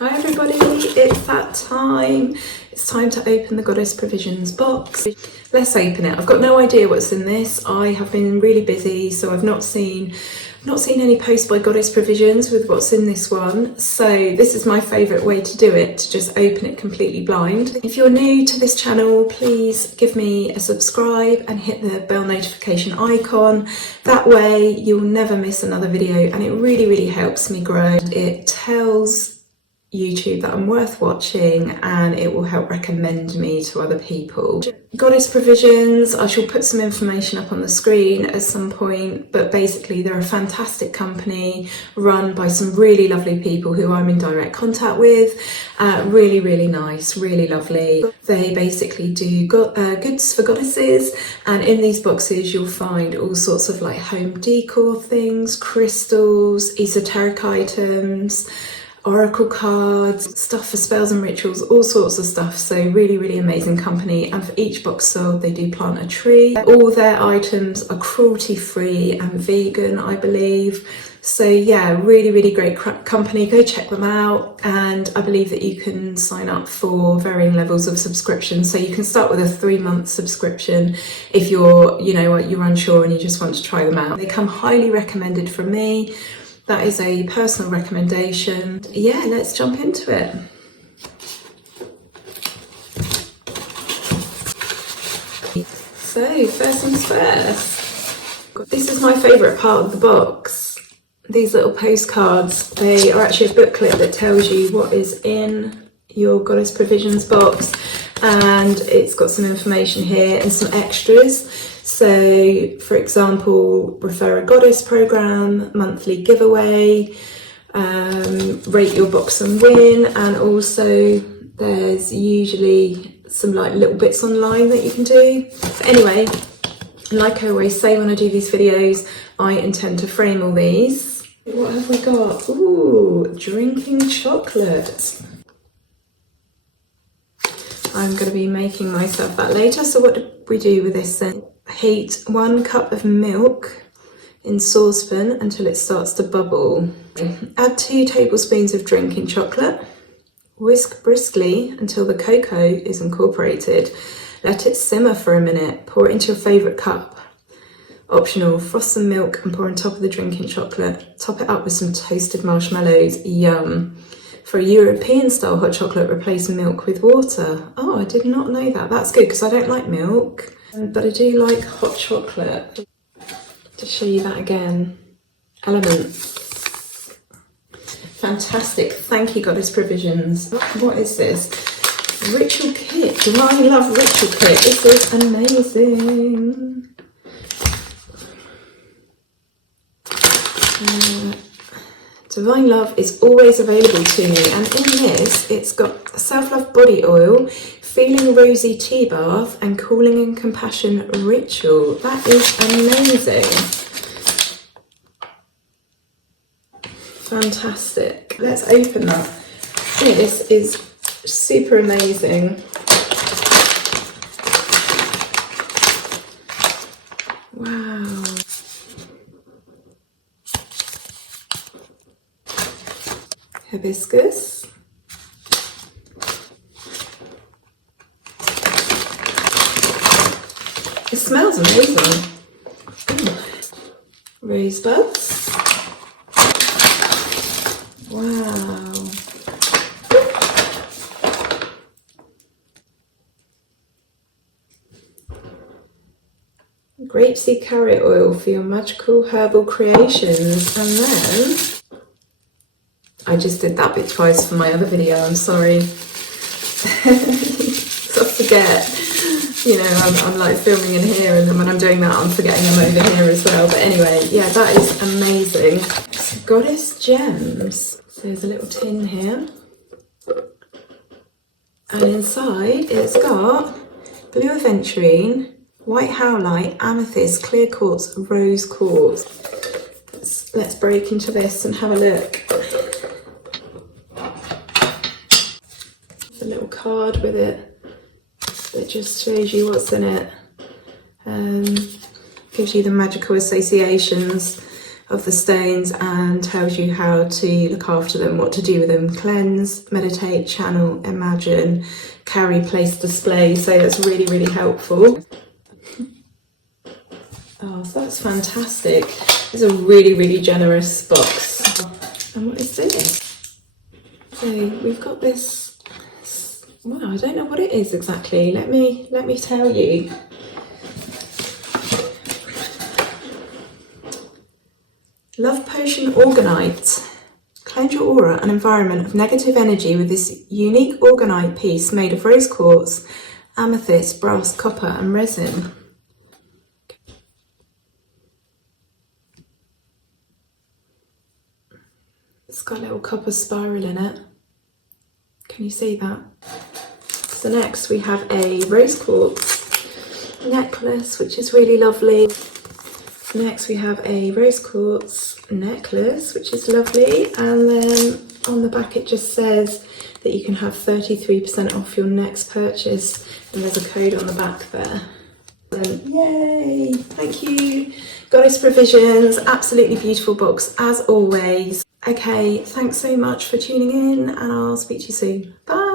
Hi everybody, it's that time. It's time to open the Goddess Provisions box. Let's open it. I've got no idea what's in this. I have been really busy, so I've not seen any posts by Goddess Provisions with what's in this one. So this is my favourite way to do it, to just open it completely blind. If you're new to this channel, please give me a subscribe and hit the bell notification icon. That way you'll never miss another video, and it really, really helps me grow. It tells YouTube that I'm worth watching, and it will help recommend me to other people. Goddess Provisions, I shall put some information up on the screen at some point, but basically they're a fantastic company run by some really lovely people who I'm in direct contact with. Really, really nice, really lovely. They basically do goods for goddesses, and in these boxes you'll find all sorts of like home decor things, crystals, esoteric items, oracle cards, stuff for spells and rituals, all sorts of stuff. So really, really amazing company. And for each box sold, they do plant a tree. All their items are cruelty free and vegan, I believe. So yeah, really, really great company. Go check them out. And I believe that you can sign up for varying levels of subscription. So you can start with a 3-month subscription if you're unsure and you just want to try them out. They come highly recommended from me. That is a personal recommendation. Yeah, let's jump into it. So, first things first. This is my favourite part of the box. These little postcards, they are actually a booklet that tells you what is in your Goddess Provisions box, and it's got some information here and some extras. So, for example, Refer a Goddess program, monthly giveaway, rate your box and win, and also there's usually some like little bits online that you can do. But anyway, like I always say when I do these videos, I intend to frame all these. What have we got? Ooh, drinking chocolate. I'm going to be making myself that later. So what do we do with this then? Heat 1 cup of milk in saucepan until it starts to bubble. Add 2 tablespoons of drinking chocolate. Whisk briskly until the cocoa is incorporated. Let it simmer for a minute. Pour it into your favourite cup. Optional, frost some milk and pour on top of the drinking chocolate. Top it up with some toasted marshmallows. Yum. For a European style hot chocolate, replace milk with water. Oh, I did not know that. That's good because I don't like milk, but I do like hot chocolate. To show you that again. Elements. Fantastic. Thank you, Goddess Provisions. What is this? Ritual kit. Divine Love Ritual Kit. This is amazing. Divine Love is always available to me, and in this it's got self-love body oil, feeling rosy tea bath, and cooling and compassion ritual. That is amazing. Fantastic. Let's open that. This is super amazing. Wow. Hibiscus. It smells amazing. Rosebuds. Wow. Grapeseed carrot oil for your magical herbal creations. And then I just did that bit twice for my other video, I'm sorry. So I forget, I'm like filming in here, and then when I'm doing that I'm forgetting I'm over here as well. But anyway, yeah, that is amazing. So Goddess Gems. So there's a little tin here. And inside it's got blue aventurine, white howlite, amethyst, clear quartz, rose quartz. Let's break into this and have a look. A little card with it that just shows you what's in it. Gives you the magical associations of the stones and tells you how to look after them, what to do with them: cleanse, meditate, channel, imagine, carry, place, display. So that's really, really helpful. Oh, so that's fantastic. It's a really, really generous box. And what is this? So we've got this, wow, I don't know what it is exactly. Let me tell you. Love Potion Orgonite. Cleanse your aura and environment of negative energy with this unique Orgonite piece made of rose quartz, amethyst, brass, copper and resin. It's got a little copper spiral in it. Can you see that? So next we have a rose quartz necklace, which is really lovely. Next we have a rose quartz necklace, which is lovely. And then on the back it just says that you can have 33% off your next purchase. And there's a code on the back there. Yay! Thank you, Goddess Provisions. Absolutely beautiful box as always. Okay, thanks so much for tuning in and I'll speak to you soon. Bye!